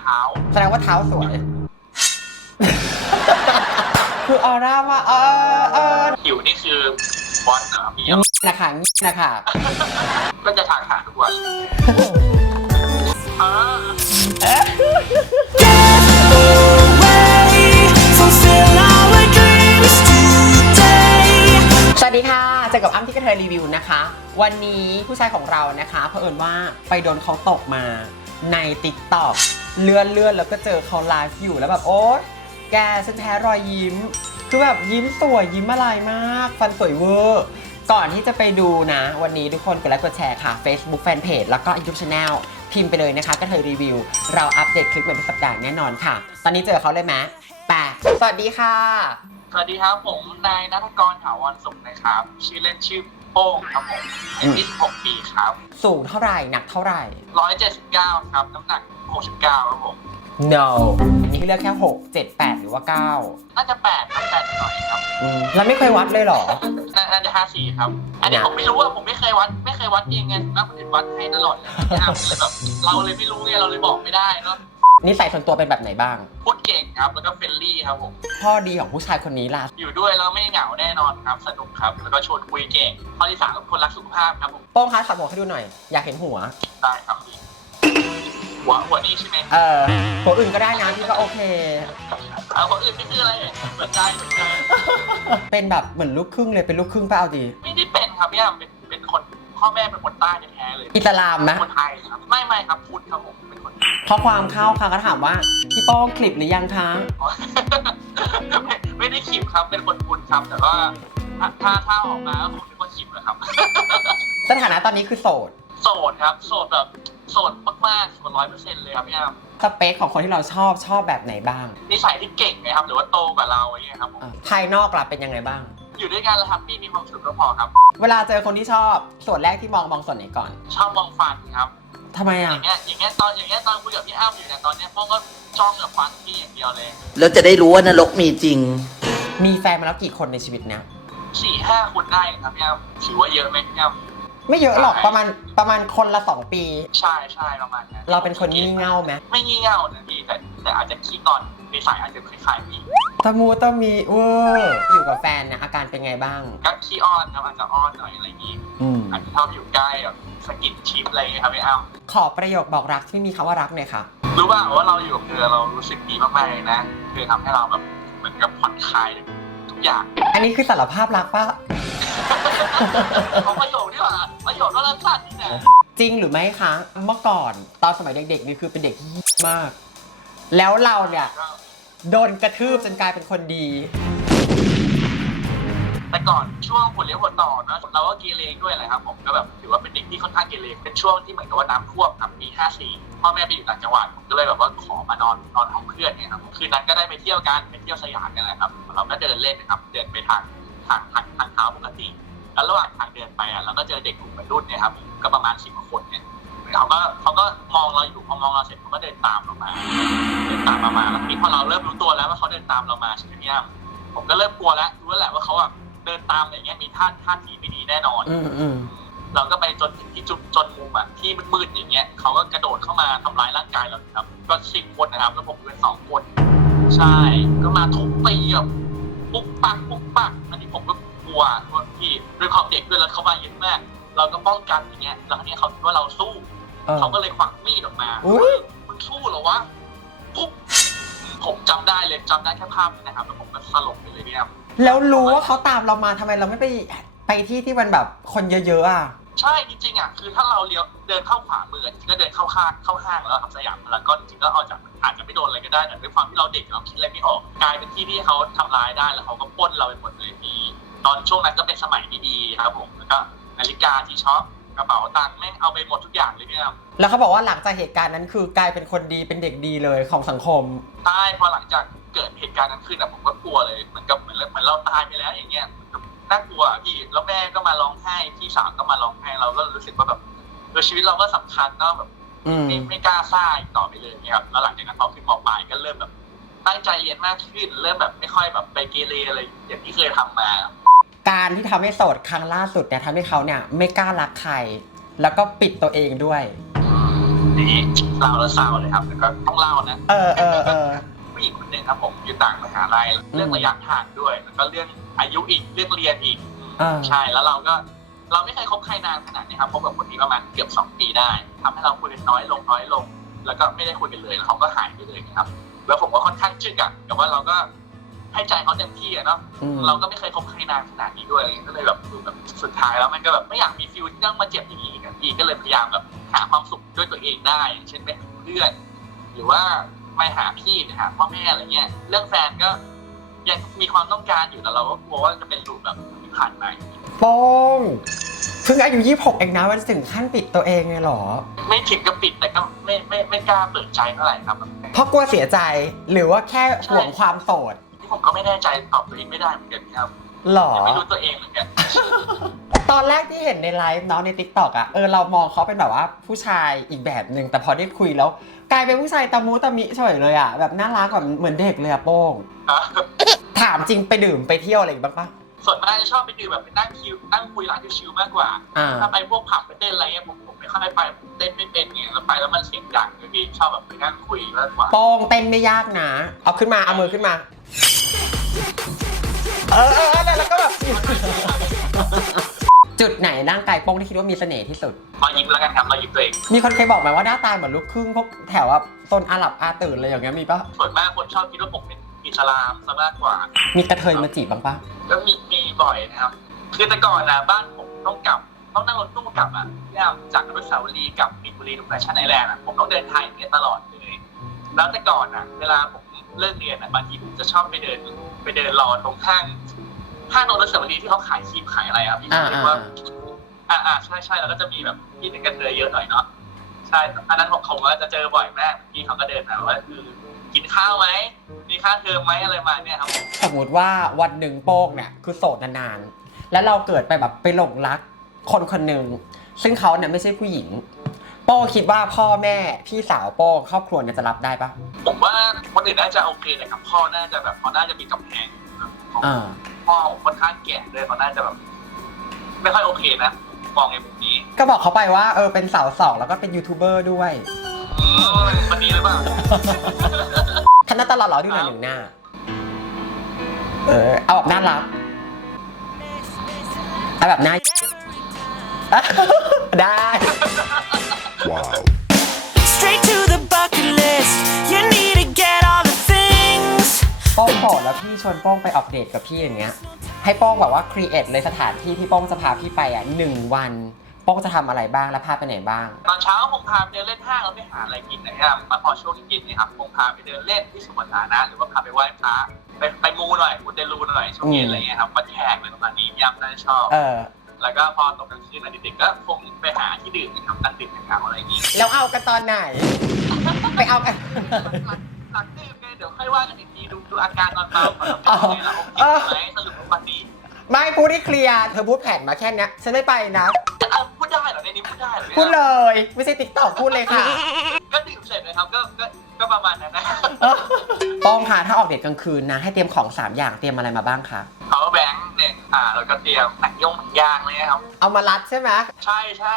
เท้าแสดงว่าเท้าสวย คือออร่าว่าเออเออผิวนี่คือบอลเหรอมีนะคะนะคะก็จะทาขาทุกวันอ่า สวัสดีค่ะเจอกับอ้ำที่กระเทยรีวิวนะคะ วันนี้ผู้ชายของเรานะคะเผอิญว่าไปโดนเขาตกมาในติ๊กต็อก เลื่อนเลื่อนแล้วก็เจอเขาไลฟ์อยู่แล้วแบบโอ๊ยแกฉันแพ้รอยยิ้ม คือแบบยิ้มสวยยิ้มอะไรมาก ฟันสวยเวอร์ ก่อนที่จะไปดูนะ วันนี้ทุกคนกดไลค์กดแชร์ค่ะ Facebook Fanpage แล้วก็ YouTube Channel พิมพ์ไปเลยนะคะกระเทยรีวิว เราอัปเดตคลิปเป็นสัปดาห์แน่นอนค่ะ ตอนนี้เจอเขาเลยไหมแปะสวัสดีค่ะ สวัสดีครับผมนายนัทกรถาวรสุขนะครับ ชื่อเล่นชื่อโป้งครับผมอายุ26ปีครับ สูงเท่าไหร่หนักเท่าไหร่ 179 ครับ น้ำหนัก 69ครับผม no อันนี้คือเลือกแค่ 6 7 8 หรือว่า9น่าจะ8ครับ8หน่อยครับอืมแล้วไม่เคยวัดเลยเหรอ น่าน่าจะ54ครับ อันนี้เนี่ยผมไม่รู้ว่าผมไม่เคยวัด ไม่เคยวัดเองไงแล้วคนอื่นวัดให้ตลอดเลยไม่เอาเลยแบบเราเลยไม่รู้ไงเราเลยบอกไม่ได้เนาะนิสัยส่วนตัวเป็นแบบไหนบ้าง พูดเก่งครับ แล้วก็เฟรนลี่ครับผม ข้อดีของผู้ชายคนนี้ล่ะ อยู่ด้วยแล้วไม่เหงาแน่นอนครับ สนุกครับ แล้วก็ชวนคุยเก่ง ข้อที่สามก็คนรักสุขภาพครับผม โป้งคะสับหัวให้ดูหน่อย อยากเห็นหัว ได้ครับพี่ หัวหัวนี่ใช่ไหมเออหัวอื่นก็ได้นะพี่ก็โอเค เอาหัวอื่นนี่คืออะไรเนี่ยเหมือนใจเหมือนใจเป็นแบบเหมือนลูกครึ่งเลยเป็นลูกครึ่งเปล่าดีไม่ได้เป็นครับพี่อะเป็นเป็นคนพ่อแม่เป็นคนใต้แท้ๆเลยอิสลามนะคนไทยครับไม่ไม่ครับพุทธครับผมเป็นคนข้อความเข้าค่ะก็ถามว่าพี่โป้งคลิปหรือยังคะไม่ไม่ได้ขิมครับเป็นคนพุทธครับแต่ว่าถ้าถ้าถ้าออกมาก็คงนึกว่าขิมนะครับ สถานะตอนนี้คือโสด โสดครับ โสดแบบโสดมากๆโสดร้อยเปอร์เซ็นต์เลยครับพี่อะสเปคของคนที่เราชอบชอบแบบไหนบ้างนิสัยที่เก่งไหมครับ หรือว่าโตกว่าเราอย่างเงี้ยครับผมอะภายนอกล่ะเป็นยังไงบ้าง อยู่ด้วยกันแล้วแฮปปี้มีความสุขก็พอครับ เวลาเจอคนที่ชอบส่วนแรกที่มองมองส่วนไหนก่อนชอบมองฟันครับ ทำไมออะย่างเงี้ยอย่างเงี้ยตอนอย่างเงี้ยตอนคุยกับพี่อ้ำอยู่เนี่ยตอนเนี้ยพวกก็จ้องกับฟันพี่อย่างเดียวเลยแล้วจะได้รู้ว่านรกมีจริง มีแฟนมาแล้วกี่คนในชีวิตเนี้ยสี่ห้าคนได้ครับพี่อ้ำถือว่าเยอะไหมพี่อ้ำ ไม่เยอะหรอกประมาณประมาณคนละสองปี ใช่ใช่ประมาณนั้นเราเป็นคนงี่เง่าไหมไม่งี่เง่านะพี่แต่แต่อาจจะขี้งอนนิสัยอาจจะคล้ายๆพี่ตะมูตะมีเวอร์อยู่กับแฟนนะอาการเป็นไงบ้าง ก็ขี้อ้อนครับอาจจะอ้อนหน่อยอะไรอย่างงี้อืมอาจจะชอบอยู่ใกล้แบบสกินชิปอะไรอย่างเงี้ยครับพี่อ้ำขอประโยคบอกรักที่ไม่มีคำว่ารักหน่อยค่ะรู้ป่ะว่าเราอยู่กับเธอเรารู้สึกดีมากๆเลยนะเธอทำให้เราแบบเหมือนกับผ่อนคลายทุกอย่าง อันนี้คือสารภาพรักปะ เขาประโยคนี่หว่าประโยคน่ารักสั้นนี่แหละจริงหรือไม่คะ เมื่อก่อนตอนสมัยเด็กๆนี่คือเป็นเด็กที่มาก แล้วเราเนี่ยโดนกระทืบจนกลายเป็นคนดี แต่ก่อนช่วงหัวเลี้ยวหัวต่อนะเราก็เกเรด้วยแหละครับผมก็แบบถือว่าเป็นเด็กที่ค่อนข้างเกเรเป็นช่วงที่เหมือนกับว่าน้ำท่วมครับปี54พ่อแม่ไปอยู่ต่างจังหวัดผมก็เลยแบบว่าขอมานอนนอนห้องเพื่อนเนี่ยครับคืนนั้นก็ได้ไปเที่ยวกันไปเที่ยวสยามกันแหละครับเราก็เดินเล่นนะครับเดินไปทาง ทางทางทางเท้าปกติ แล้วระหว่างทางเดินไปอะเราก็เจอเด็กกลุ่มวัยรุ่นเนี่ยครับก็ประมาณสิบกว่าคนเนี่ยเขาก็เขาก็มองเราอยู่พอมองเราเสร็จเขาก็เดินตามเรามา เดินตามเรามาแล้วทีนี้พอเราเริ่มรู้ตัวแล้วว่าเขาเดินตามเรามาใช่ไหมพี่อ้ำผมก็เริ่มกลัวแล้วรู้แล้วแหละว่าเขาอะเดินตามอะไรเงี้ยมีท่าท่าทีไม่ดีแน่นอนอืมอืมเราก็ไปจนถึงที่จุดจนมุมอะที่มืดๆอย่างเงี้ยเขาก็กระโดดเข้ามาทำร้ายร่างกายเราครับ ก็สิบคนนะครับแล้วผมเป็นสองคน ใช่ก็มาทุบตีแบบ ปุ๊กปักปุ๊กปักอันนี้ผมก็กลัวว่าพี่ด้วยความเด็กด้วยแล้วเขามาเยอะมาก เราก็ป้องกันอย่างเงี้ยแล้วทีนี้เขาคิดว่าเราสู้เออเขาก็เลยควักมีดออกมาอุ๊ยมึงสู้เหรอวะปุ๊บผมจำได้เลยจำได้แค่ภาพนี้นะครับแล้วผมก็สลบไปเลยเนี่ยแล้วรู้ว่าเขาตามเรามาทำไมเราไม่ไปไปที่ที่มันแบบคนเยอะๆอะ ใช่จริงๆอะคือถ้าเราเลี้ยวเดินเข้าขวามือจริงๆก็เดินเข้าข้างเข้าห้างแล้วครับสยามพารากอนจริงๆก็เอาจากอาจจะไม่โดนอะไรก็ได้แต่ด้วยความที่เราเด็กเราคิดอะไรไม่ออกกลายเป็นที่ที่เขาทำร้ายได้แล้วเขาก็ปล้นเราไปหมดเลยพี่ตอนช่วงนั้นก็เป็นสมัยดีๆครับผมแล้วก็นาฬิกาที่ช็อปกระเป๋าตังค์แม่งเอาไปหมดทุกอย่างเลยเนี่ยครับแล้วเขาบอกว่าหลังจากเหตุการณ์นั้นคือกลายเป็นคนดีเป็นเด็กดีเลยของสังคมใช่พอหลังจากเกิดเหตุการณ์นั้นขึ้นอะผมก็กลัวเลยเหมือนกับเหมือนเหมือนเราตายไปแล้วอย่างเงี้ย น่ากลัวอะพี่แล้วแม่ก็มาร้องไห้พี่สาวก็มาร้องไห้เราก็รู้สึกว่าแบบเออชีวิตเราก็สำคัญเนาะแบบอืมไม่ไม่กล้าซ่าอีกต่อไปเลยเนี่ยครับแล้วหลังจากนั้นพอขึ้นมปลายก็เริ่มแบบตั้งใจเรียนมากขึ้นเริ่มแบบไม่ค่อยแบบไปเกเรอะไรอย่างที่เคยทำมา การที่ทำให้โสดครั้งล่าสุดเนี่ยทำให้เขาเนี่ยไม่กล้ารักใคร แล้วก็ปิดตัวเองด้วยจนี้เล่าแล้วเศร้าเลยครับแต่ก็ต้องเล่านะ เออเออเออ ผู้หญิงคนหนึ่งครับผมอยู่ต่างมหาลัยเรื่องระยะทางด้วย แล้วก็เรื่องอายุอีกเรื่องเรียนอีกอ่าใช่แล้วเราก็เราไม่เคยคบใครนานขนาดนี้ครับคบกับคนนี้ประมาณเกือบสองปีได้ทำให้เราคุยกันน้อยลงน้อยลง แล้วก็ไม่ได้คุยกันเลยแล้วเขาก็หายไปเลยนะครับ แล้วผมก็ค่อนข้างจึกอะแต่ว่าเราก็ให้ใจเขาเต็มที่อะเนาะอืมเราก็ไม่เคยคบใครนานขนาดนี้ด้วยอะไรเงี้ยก็เลยแบบคือแบบสุดท้ายแล้วมันก็แบบไม่อยากมีฟิลที่ต้องมาเจ็บอย่างนี้อีกอะพี่ก็เลยพยายามแบบหาความสุขด้วยตัวเองได้อย่างเช่นไปหาเพื่อนหรือว่า ไปหาพี่ไปหาพ่อแม่อะไรเงี้ย เรื่องแฟนก็ยังมีความต้องการอยู่แต่เราก็กลัวว่าจะเป็นลูปแบบที่ผ่านมาโป้งเพิ่งอายุ26เองนะมันถึงขั้นปิดตัวเองเลยเหรอ ไม่ถึงกับปิดแต่ก็ไม่ไม่ไม่กล้าเปิดใจเท่าไหร่ครับเพราะกลัวเสียใจหรือว่าแค่ห่วงความโสด ที่ผมก็ไม่แน่ใจตอบตัวเองไม่ได้เหมือนกันครับ หรอยังไม่รู้ตัวเองเหมือนกันตอนแรกที่เห็นในไลฟ์เนาะใน t ิ k t o k อะเออเรามองเขาเป็นแบบว่าผู้ชายอีกแบบหนึ่งแต่พอได้คุยแล้ว กลายเป็นผู้ชายตะมูตะมิเฉยเลยอะแบบน่ารักแบบเหมือนเด็กเลยอะโป้ง ถามจริงไปดื่มไปเที่ยวอะไรอีกบ้างปะ ส่วนมากจะชอบไปดื่มแบบไปนั่งคิวนั่งคุยร้านชิวๆมากกว่า อ่า ถ้าไปพวกผับไปเต้นอะไรเงี้ยผมผมไม่ค่อยไปผมเต้นไม่เป็นไงแล้วไปแล้วมันเสียงดังเลยพี่ชอบแบบไปนั่งคุยมากกว่า โป้งเต้นไม่ยากนะ เอาขึ้นมาเอามือขึ้นมา เออเออเออแล้วก็แบบจุดไหนร่างกายโป้งที่คิดว่ามีเสน่ห์ที่สุด รอยยิ้มแล้วกันครับรอยยิ้มตัวเองมีคนเคยบอกไหมว่าหน้าตาเหมือนลูกครึ่งพวกแถวว่าโซนอาหรับอาตื่นอะไรอย่างเงี้ยมีปะส่วนมากคนชอบคิดว่าผมเป็นอิสลามซะมากกว่า มีกระเทยมาจีบบ้างปะก็มีมีบ่อยนะครับ คือแต่ก่อนนะบ้านผมต้องกลับ ต้องนั่งรถตู้กลับอะเนี่ยจากอนุสาวรีย์กลับมีนบุรีถึงแฟชั่นไอแลนด์อะผมต้องเดินทางอย่างเงี้ยตลอดเลย แล้วแต่ก่อนอะ เวลาผมเลิกเรียนอะบางทีผมจะชอบไปเดิน ไปเดินรอตรงห้างห้างอนุสาวรีย์ที่เขาขายครีมขายอะไรอะพี่อ่าเรียอ่ากว่า อ่าอ่าใช่ใช่แล้วก็จะมีแบบพี่เป็นกระเทยเยอะหน่อยเนาะใช่อันนั้นผมผมก็จะเจอบ่อยมากพี่เขาก็เดินมาว่าคือกินข้าวไหมมีค่าเทอมไหมอะไรมาเนี่ยครับสมมติว่าวันหนึ่งโป้งเนี่ยคือโสดนานๆแล้วเราเกิดไปแบบไปหลงรักคนคนหนึ่งซึ่งเขาเนี่ยไม่ใช่ผู้หญิง โป้คิดว่าพ่อแม่พี่สาวโป้ครอบครัวเนี่ยจะรับได้ปะผมว่าคนอื่นน่าจะโอเคแต่กับพ่อน่าจะแบบเขาน่าจะมีกำแพงครับเขาอ่าพ่อผมค่อนข้างแก่ด้วยเขาน่าจะแบบ ไม่ค่อยโอเคนะมองในมุมนี้ก็บอกเขาไปว่าเออเป็นสาวสองแล้วก็เป็นยูทูบเบอร์ด้วยอืมมันดีหรือเปล่าท่านน่าตลอดเหรอดูหน่อยหนึ่งหน้า เออเอาแบบน่ารักเอาแบบน่า ได้ Wow. Straight to the bucket list. You need to get all the things. โป้งโสดแล้วพี่ชวนโป้งไปออกเดทกับพี่อย่างเงี้ย ให้โป้งแบบว่าครีเอทเลยสถานที่ที่โป้งจะพาพี่ไปอะหนึ่งวันโป้งจะทำอะไรบ้างและพาไปไหนบ้าง ตอนเช้าผมพาไปเดินเล่นห้างแล้วไปหาอะไรกินนะครับมาพอช่วงเย็นๆเนะครับผมพาไปเดินเล่นที่สวนสาธารณะหรือว่าพาไปไหว้พระไปไปมูหน่อยมูเตลูหน่อยช่วงเย็นอะไรเงี้ยครับวัดแขกอะไรประมาณนี้ย่ำน่าจะชอบ เออ แล้วก็พอตกกลางคืนอะเด็กๆก็คงไปหาที่ดื่มนะครับนั่งดื่มกันๆอะไรอย่างงี้แล้วเอากันตอนไหน ไปเอากันหลังดื่มไงเดี๋ยวค่อยว่ากันอีกทีดูดูอาการตอนเมาก่อนว่าเป็นยังไงแล้วโอเคไหมสรุปว่าวันนี้ไม่พูดให้เคลียร์เธอพูดแผนมาแค่เนี้ยฉันไม่ไปนะ จะเอาพูดได้เหรอในนี้พูดได้เหรอนี่พูดเลย ไม่ใช่ติ๊กต็อกพูดเลยค่ะก็ดื่มเสร็จนะครับก็ก็ก็ประมาณนั้นนะโป้งค่ะถ้าออกเดทกลางคืนนะ ให้เตรียมของ 3 อย่างเตรียมอะไรมาบ้างคะ power bank หนึ่ง อ่าแล้วก็เตรียมหนังยงหนังยางเลยครับ เอามารัดใช่ไหมใช่ใช่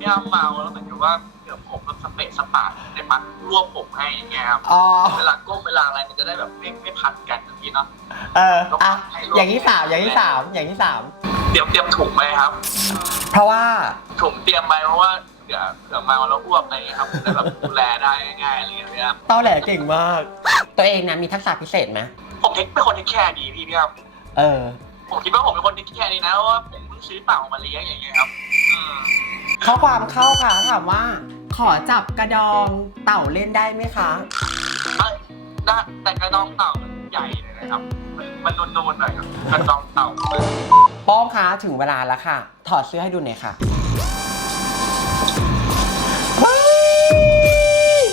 พี่อ้ำเมาแล้วเหมือนกับว่าเดี๋ยวผมมันสเปะสปาในปักรวบผมให้อย่างเงี้ยครับอ๋อเวลาก้มเวลาอะไรมันจะได้แบบไม่ไม่พันกันนะพี่เนาะเอออะอย่างที่สามอย่างที่สามอย่างที่สามเตรียมเตรียมถุงไปครับ เพราะว่าถุงเตรียมไปเพราะว่าเผื่อเผื่อเมาแล้วอ้วกอะไรอย่างเงี้ยครับจะแบบดูแลได้ง่ายๆอะไรอย่างเงี้ยพี่อ้ำตอแหลเก่งมาก ตัวเองนะมีทักษะพิเศษไหมผมเทคเป็นคนที่แคร์ดีพี่พี่อ้ำ เออ ผมคิดว่าผมเป็นคนที่แคร์ดีนะเพราะว่าผมเพิ่งซื้อเต่ามาเลี้ยงอย่างเงี้ยครับอืมข้อความเข้าค่ะถามว่า ขอจับกระดองเต่าเล่นได้ไหมคะ เอ้ยได้แต่กระดองเต่ามันใหญ่เลยนะครับ มันมันนูนๆหน่อยครับกระดองเต่าโป้องคะถึงเวลาแล้วค่ะ ถอดเสื้อให้ดูหน่อยค่ะเฮ้ย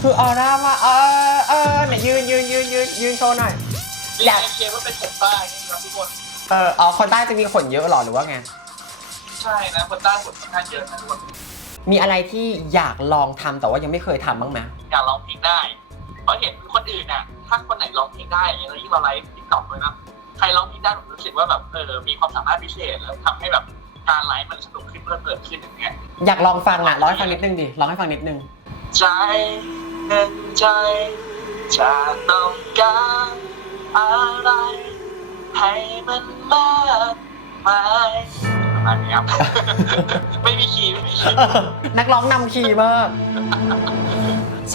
คือออร่าว่าเออเออไหนยืนยืนยืนยืนยืนโชว์หน่อยนี่ อยากไอเคว่าเป็นคนใต้นี่ครับทุกคนเอออ๋อคนใต้จะมีขนเยอะเหรอหรือว่าไง ใช่นะคนใต้คนค่อนข้างเยอะนะทุกคนมีอะไรที่อยากลองทำแต่ว่ายังไม่เคยทำบ้างไหมอยากร้องเพลงได้เพราะเห็นคนอื่นน่ะถ้าคนไหนร้องเพลงได้อย่างเงี้ยแล้วยิ่งเราไลฟ์ติ๊กต็อกเลยนะใครร้องเพลงได้ผมรู้สึกว่าแบบเออมีความสามารถพิเศษแล้วทำให้แบบการไลฟ์มันสนุกขึ้นเพิ่มเติมขึ้นอย่างเงี้ยอยากลองฟังอะร้องให้ฟังนิดนึงดิร้องให้ฟังนิดนึงใจหนึ่งใจจะต้องการ อะไร ให้มันมากมายประมาณนี้ครับ ไม่มีคีย์ไม่มีคีย์นักร้องนำคีย์มาก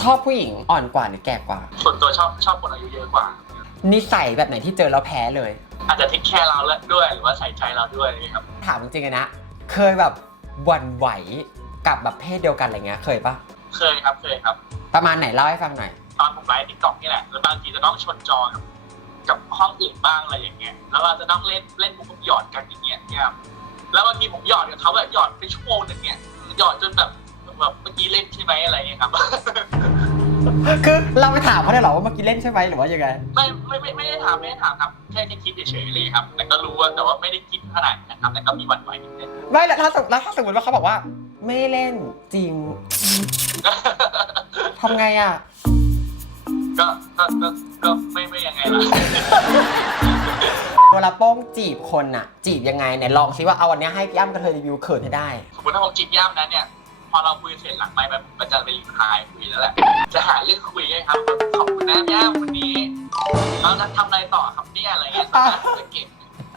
ชอบผู้หญิงอ่อนกว่าหรือแก่กว่า ส่วนตัวชอบชอบคนอายุเยอะกว่า นิสัยแบบไหนที่เจอแล้วแพ้เลย อาจจะเทคแคร์เราด้วยหรือว่าใส่ใจเราด้วยอะไรอย่างเงี้ยครับ ถามจริงๆอะนะ เคยแบบหวั่นไหวกับแบบเพศเดียวกันอะไรเงี้ย เคยปะเคยครับเคยครับ ประมาณไหนเล่าให้ฟังหน่อย ตอนผมไลฟ์ติ๊กต็อกนี่แหละแล้วบางทีจะต้องชนจอกับ กับห้องอื่นบ้างอะไรอย่างเงี้ยแล้วเราจะต้องเล่นเล่นมุกหยอดกันอย่างเงี้ยเนี่ยครับแล้วบางทีผมหยอดกับเขาแบบหยอดไปชั่วโมงหนึงเนี่ยหยอดจนแบบแบบเมื่อกี้เล่นใช่ไหมอะไรอย่างเงี้ยครับ คือเราไปถามเขาได้เหรอว่าเมื่อกี้เล่นใช่ไหมหรือว่ายังไง ไม่ไม่ไม่ไม่ได้ถามไม่ได้ถามครับแค่แค่คิดเฉยๆเลยครับ แต่ก็รู้ว่าแต่ว่าไม่ได้คิดขนาดนั้นนะครับ แต่ก็มีหวั่นไหวนิดนึงไม่แล้วถ้าสมมติแล้วถ้าสมมติว่าเขาบอกว่า ไม่เล่นจริงทำไงอะ ก็ก็ก็ก็ไม่ไม่ยังไงล่ะ เวลาโป้งจีบคนอะจีบยังไงไหนลองซิว่าเอาวันเนี้ยให้พี่อ้ำกระเทยรีวิวเขินให้ได้ สมมติถ้าผมจีบย่ำนั้นเนี่ย พอเราคุยเสร็จหลังไปมันมันจะเป็นรีพลายคุยแล้วแหละ จะหาเรื่องคุยไงครับ ขอบคุณนะย่ำวันนี้เราจะทำอะไรต่อครับเนี่ยอะไรเงี้ยสามารถจะเก่ง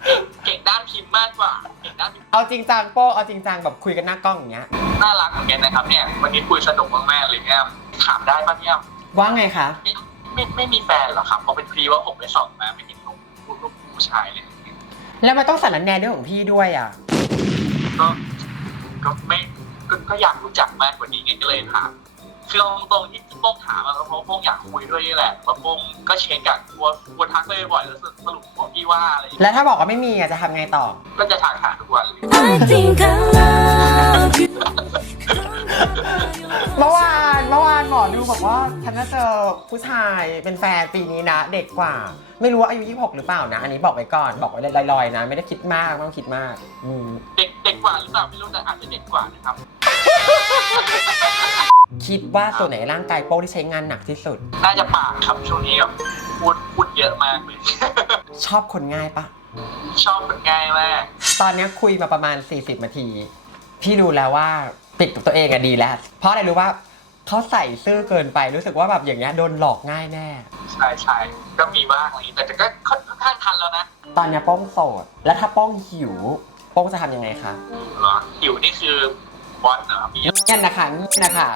เก่งเก่งด้านพิมพ์มากกว่าเก่งด้านพิมพ์เอาจริงจังโป้เอาจริงจังแบบคุยกันหน้ากล้องอย่างเงี้ย น่ารักเหมือนกันนะครับเนี่ยวันนี้คุยสนุกมากๆเลยเนี่ยถามได้ป่ะเนี่ย ว่าไงคะ ไม่ไม่ไม่มีแฟนเหรอครับเพราะเป็นพรีว่าผมไปส่องมาไม่เห็นรูปรูปรูปผู้ชายเลย แล้วมันต้องสารแนเรื่องของพี่ด้วยอะ ก็ก็ไม่ก็ก็อยากรู้จักมากกว่านี้ไงก็เลยถามคือเอาตรงๆที่ที่โป้งถามอะเพราะโป้งอยากคุยด้วยนี่แหละว่าโป้งก็เช็คอะกลัวกลัวทักไปบ่อยแล้วสรุปบอกพี่ว่าอะไรอย่างเงี้ยแล้วถ้าบอกว่าไม่มีอะจะทำไงต่อ ก็จะทักหาทุกวันเลย I think I ว่าฉันน่าเจอผู้ชายเป็นแฟนปีนี้นะ เด็กกว่า ไม่รู้ว่าอายุ 26 หรือเปล่านะ อันนี้บอกไว้ก่อน บอกไว้ลอยๆนะ ไม่ได้คิดมากไม่ต้องคิดมาก อืม เด็กเด็กกว่าหรือเปล่าไม่รู้แต่อาจจะเด็กกว่านะครับ คิดว่าส่วนไหนร่างกายโป้ที่ใช้งานหนักที่สุด น่าจะปากครับช่วงนี้แบบพูดพูดเยอะมากเลย ชอบคนง่ายปะ ชอบเป็นง่ายมากตอนเนี้ยคุยมาประมาณ 40นาที พี่ดูแล้วว่าติดกับตัวเองอะดีแล้ว เพราะอะไรรู้ว่า เขาใส่ซื่อเกินไปรู้สึกว่าแบบอย่างเงี้ยโดนหลอกง่ายแน่ ใช่ใช่ก็มีบ้างอะไรอย่างงี้แต่แต่ก็ค่อนค่อนข้างทันแล้วนะตอนเนี้ยโป้องโสด แล้วถ้าโป้องหิวโป้งจะทำยังไงคะเหรอหิวนี่คือบอสเหรอมีเงี้ยนะคะเงี้ยนะคะ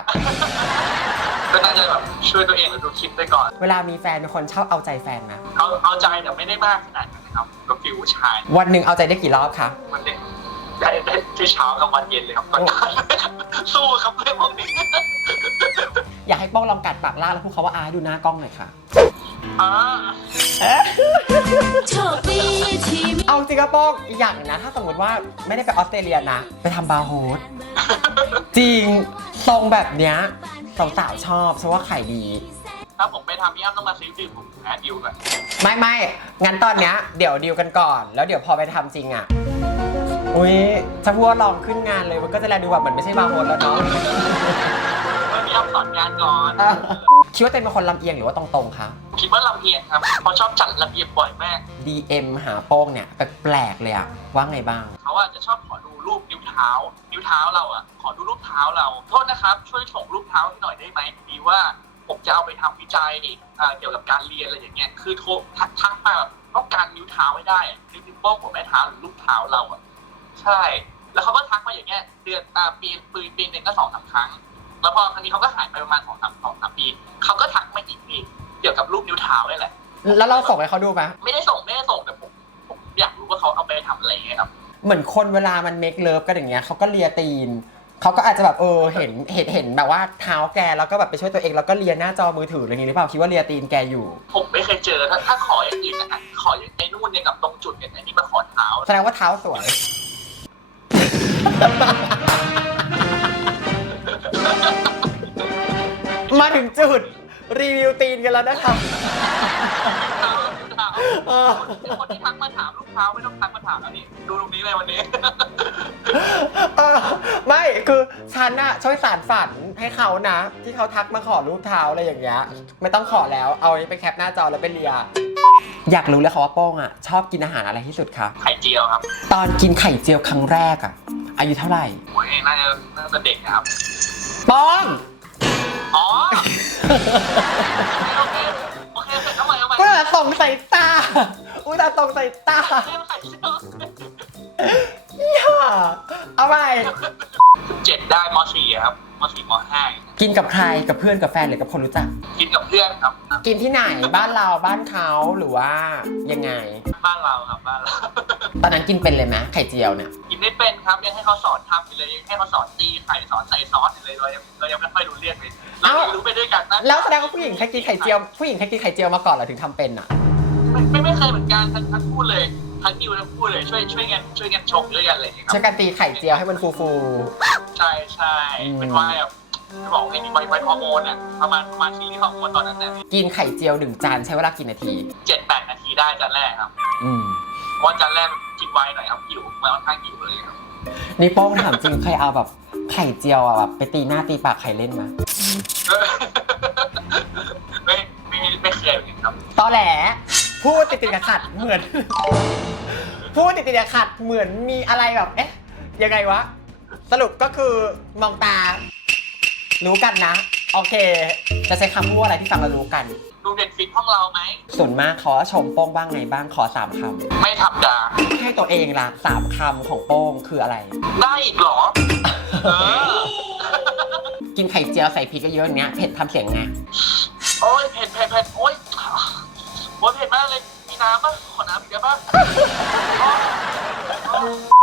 ก็น่าจะแบบช่วยตัวเองหรือดูคลิปไปก่อน เวลามีแฟนเป็นคนชอบเอาใจแฟนนะ เอาเอาใจแต่ไม่ได้มากขนาดนั้นนะครับก็ฟิวผู้ชายวันหนึ่งเอาใจได้กี่รอบคะมันเด็ก ได้ได้ที่เช้ากับวันเย็นเลยครับก่อนสู้ครับเรื่องพวกนี้ อยากให้โป้องลองกัดปากล่างแล้วพูดเขาว่าอายดูหน้ากล้องหน่อยค่ะ อ่าโชคดีที่มีเอาจริงก็โป้องอีกอย่างหนึ่งนะ ถ้าสมมติว่าไม่ได้ไปออสเตรเลียนะ ไปทำบาร์โฮสจริงทรงแบบเนี้ยสาวๆชอบเพราะว่าขายดี ถ้าผมไปทำพี่อ้ำต้องมาซื้อดื่มผมแพ้ดิวก่อนไม่ไม่งั้นตอนเนี้ยเดี๋ยวดีลกันก่อน แล้วเดี๋ยวพอไปทำจริงอะ อุ้ยจะพูดว่าลองขึ้นงานเลยมันก็จะแลดูแบบเหมือนไม่ใช่บาร์โฮสแล้วเนาะให้พี่อ้ำสอนงานก่อน คิดว่าเต็มเป็นคนลำเอียงหรือว่าตรงๆคะ คิดว่าลำเอียงครับเขาชอบจัดระเบียบบ่อยมาก DM หาโป้งเนี่ยแปลกๆเลยอะว่าไงบ้าง เขาอาจจะชอบขอดูรูปนิ้วเท้า นิ้วเท้าเราอะขอดูรูปเท้าเรา โทษนะครับ ช่วยส่งรูปเท้าให้หน่อยได้ไหมดีว่าผมจะเอาไปทำวิจัยอ่าเกี่ยวกับการเรียนอะไรอย่างเงี้ย คือโทรทักทักมาแบบต้องการนิ้วเท้าให้ได้อะนิ้วนิ้วโป้งของแม่เท้าหรือรูปเท้าเราอะ ใช่ แล้วเขาก็ทักมาอย่างเงี้ยเดือนอ่าปีปีปีหนึ่งก็สองสามครั้ง แล้วพอครั้งนี้เขาก็หายไปประมาณสองสามสองสามปีเขาก็ทักมาอีกปีเกี่ยวกับรูปนิ้วเท้านี่แหละ แล้วเราส่งให้เขาดูไหมไม่ได้ส่งไม่ได้ส่งแต่ผมผมอยากรู้ว่าเขาเอาไปทำอะไรอย่างเงี้ยครับ เหมือนคนเวลามันเมคเลิฟกันอย่างเงี้ยเขาก็เลียตีนเขาก็อาจจะแบบเออเห็นเห็นเห็นแบบว่าเท้าแกแล้วก็แบบไปช่วยตัวเองแล้วก็เลียหน้าจอมือถืออะไรอย่างงี้หรือเปล่าคิดว่าเลียตีนแกอยู่ ผมไม่เคยเจอถ้าถ้าขออย่างอื่นนะขออย่างไอ้นู่นเนี่ยกับตรงจุดเนี่ยไอ้นี่มาขอเท้า แสดงว่าเท้าสวย มาถึงจุด รีวิวตีนกันแล้วนะครับเท้าเท้าเออคนที่ทักมาถามลูกเท้าไม่ต้องทักมาถามแล้วนี่ดูตรงนี้เลยวันนี้ เออไม่คือฉันอะช่วยสารฝันให้เขานะ ที่เขาทักมาขอรูปเท้าอะไรอย่างเงี้ยไม่ต้องขอแล้วเอาอันนี้ไปแคปหน้าจอแล้วไปเลีย อยากรู้เลยค่ะว่าโป้งอะชอบกินอาหารอะไรที่สุดคะไข่เจียวครับ ตอนกินไข่เจียวครั้งแรกอะ อายุเท่าไหร่โอ้ยน่าจะน่าจะเด็กนะครับโป้งอ๋อ โอเค โอเคเสร็จเอาใหม่เอาใหม่กูจะตรงใส่ตากูจะตรงใส่ตาเรื่องไข่เจียวอย่าเอาไปเจ็ดได้มสี่ครับ มสี่มห้ากินกับใครกับเพื่อนกับแฟนหรือกับคนรู้จัก กินกับเพื่อนครับ กินที่ไหนบ้านเราบ้านเขาหรือว่ายังไง บ้านเราครับบ้านเรา ตอนนั้นกินเป็นเลยไหมไข่เจียวเนี่ยกินไม่เป็นครับยังให้เขาสอนทำอยู่เลยยังให้เขาสอนตีไข่สอนใส่ซอสอยู่เลยเรายังเรายังไม่ค่อยรู้เรื่องเลยเราเรียนรู้ไปด้วยกันนะแล้วแสดงว่าผู้หญิงเคยกินไข่เจียวผู้หญิงเคยกินไข่เจียวมาก่อนเหรอถึงทำเป็นอะ ไม่ไม่ไม่เคยเหมือนกันทั้งทั้งคู่เลย ทั้งดิวทั้งคู่เลยช่วยช่วยกันช่วยกันชงด้วยกันอะไรอย่างเงี้ยคช่วยรับกันตีไข่เจียวให้มันฟูใช่ใช่อืมเป็นวัยแบบจะบอกให้มีวัยวัยฮอร์โมนอะประมาณประมาณซีรีส์ฮอร์โมนตอนนั้นเนี่ยๆกินไข่เจียวหนึ่งจานใช้เวลากี่นาที เจ็ดแปดนาทีได้จานแรกครับอืม เพราะจานแรกกินไวหน่อยครับหิวมาค่อนข้างหิวเลยครับ นี่โป้งถามจริงเคยเอาแบบไข่เจียวอะแบบไปตีหน้าตีปากไข่เล่นไหมไม่ไม่ไม่เคยเหมือนกันครับตอแหล พูดติดติดๆขัดๆเหมือน พูดติดติดๆขัดๆเหมือนมีอะไรแบบเอ๊ะยังไงวะ สรุปก็คือมองตา รู้กันนะ โอเค จะใช้คำพูดอะไรที่ฟังแล้วรู้กัน ดูเด็ดฟิตห้องเราไหม ส่วนมากเขาชมโป้งบ้างไงบ้างขอสามคไม่ธรรมดาำให้ตัวเองละสามคำของโป้งคืออะไร ได้อีกเหรอ เออ กินไข่เจียวใส่พริกเยอะๆอย่างเนี้ยเผ็ดทำเสียงไง โอ้ยเผ็ดเผ็ดเผ็ดโอ้ย โอ้ยเผ็ดมากเลย มีน้ำป่ะ ขอน้ำอีกได้ป่ะ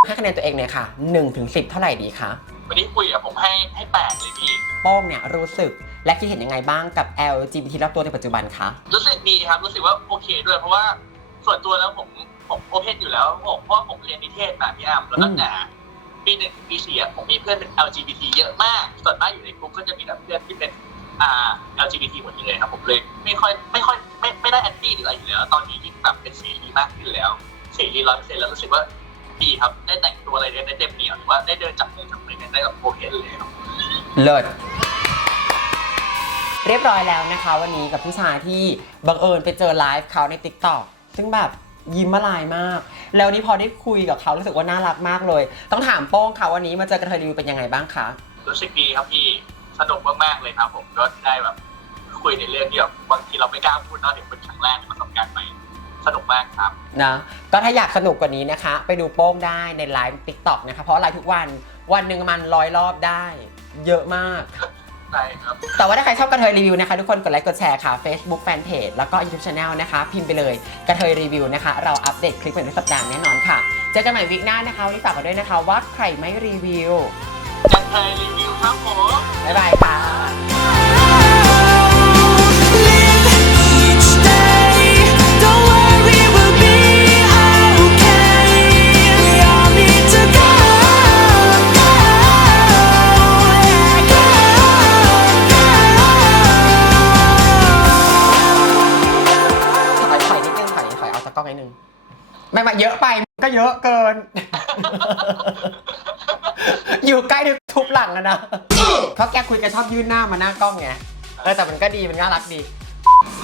ให้คะแนนตัวเองเนี่ยค่ะ1ถึง10 เท่าไหร่ดีคะวันนี้คุยกับผมให้ให้แปดเลยพี่ โป้งเนี่ยรู้สึกและคิดเห็นยังไงบ้างกับ LGBT รอบตัวในปัจจุบันคะ รู้สึกดีครับ รู้สึกว่าโอเคด้วย เพราะว่าส่วนตัวแล้วผมผมโอเพนอยู่แล้วผมเพราะว่าผมเรียนนิเทศมาพี่อ้ำแล้วตั้งแต่ปีหนึ่งถึงปีสี่อะผมมีเพื่อนเป็น LGBT เยอะมาก ส่วนมากอยู่ในกลุ่มก็จะมีแต่เพื่อนที่เป็น อ่า LGBT หมดเลยครับผมเลยไม่ค่อยไม่ค่อยไม่ไม่ได้แอนตี้หรืออะไรอยู่แล้ว ตอนนี้ยิ่งแบบเป็นเสรีมากขึ้นแล้วเสรีร้อยเปอร์เซ็นต์แล้วรู้สึกว่าดีครับได้แต่งตัวอะไรได้เต็มเหนียวหรือว่าได้เดินจับมือจับมือกันได้แบบโอเพนเลยครับเลิศเรียบร้อยแล้วนะคะ วันนี้กับผู้ชายที่บังเอิญไปเจอไลฟ์เขาใน t ิ k t o k ซึ่งแบบยิ้มละลายมาก แล้วนี่พอได้คุยกับเขารู้สึกว่าน่ารักมากเลย ต้องถามโป้งค่ะวันนี้มาเจอกันเธอรีวิวเป็นยังไงบ้างคะรู้สึกดีครับพี่ สนุกมากๆเลยครับ ผมก็ได้แบบคุยในเรื่องที่แบบบางทีเราไม่กล้าพูดเนาะถึงเป็นครั้งแรกในประสบการณ์ใหม่สนุกมากครับ นะก็ถ้าอยากสนุกกว่านี้นะคะ ไปดูโป้งได้ในไลฟ์ t ิ k t o k นะคะ เพราะไลฟ์ทุกวันวันหนึ่งประมันร้อยรอบได้ เยอะมาก ใช่ครับ แต่ว่าถ้าใครชอบกระเทยรีวิวนะคะ ทุกคนกดไลค์กดแชร์ค่ะ Facebook Fanpage แล้วก็ YouTube Channel นะคะ พิมพ์ไปเลยกระเทยรีวิวนะคะ เราอัปเดตคลิปเป็นทุกสัปดาห์แน่นอนค่ะ เจอกันใหม่วิกหน้านะคะวันนี้ฝากกันด้วยนะคะว่าใครไม่รีวิว จันทร์รีวิวครับผม บ๊ายบายค่ะ Each day, don't worry, we'll be okay. We all need to go, go, yeah, go, go. ถอยถอยนิดนึงถอยถอยเอาตะกล้อนิดนึงไม่มาเยอะไปก็เยอะเกิน อยู่ใกล้เดี๋ยวทุบหลังอะนะเพราะแกคุยกันชอบยื่นหน้ามาหน้ากล้องไงเออแต่มันก็ดีมันน่ารักดี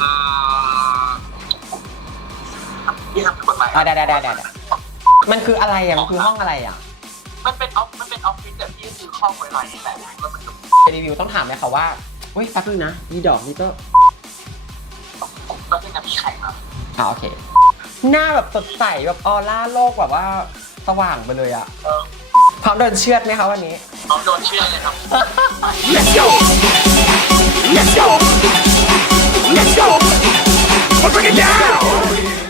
อ่าพี่ทำผิดกฎหมายอ่าได้ได้ได้ได้ได้มันคืออะไรอะมันคือห้องอะไรอะมันเป็นออฟมันเป็นออฟฟิศแต่พี่ซื้อข้อไว้ไรนี่แหละแล้วมันก็รีวิวต้องถามเลยค่ะว่าอุ้ยแป๊บนึงนะอีดอกนี่ก็ก็เป็นน้ำพี่ไข่ครับอ่าโอเค หน้าแบบสดใสแบบออร่าโลกแบบว่าสว่างไปเลยอะเออ พร้อมเดินเชือดไหมคะวันนี้น้องโดนเชื่อเลยครับ Let's go! Let's go! Let's go! We'll bring it down!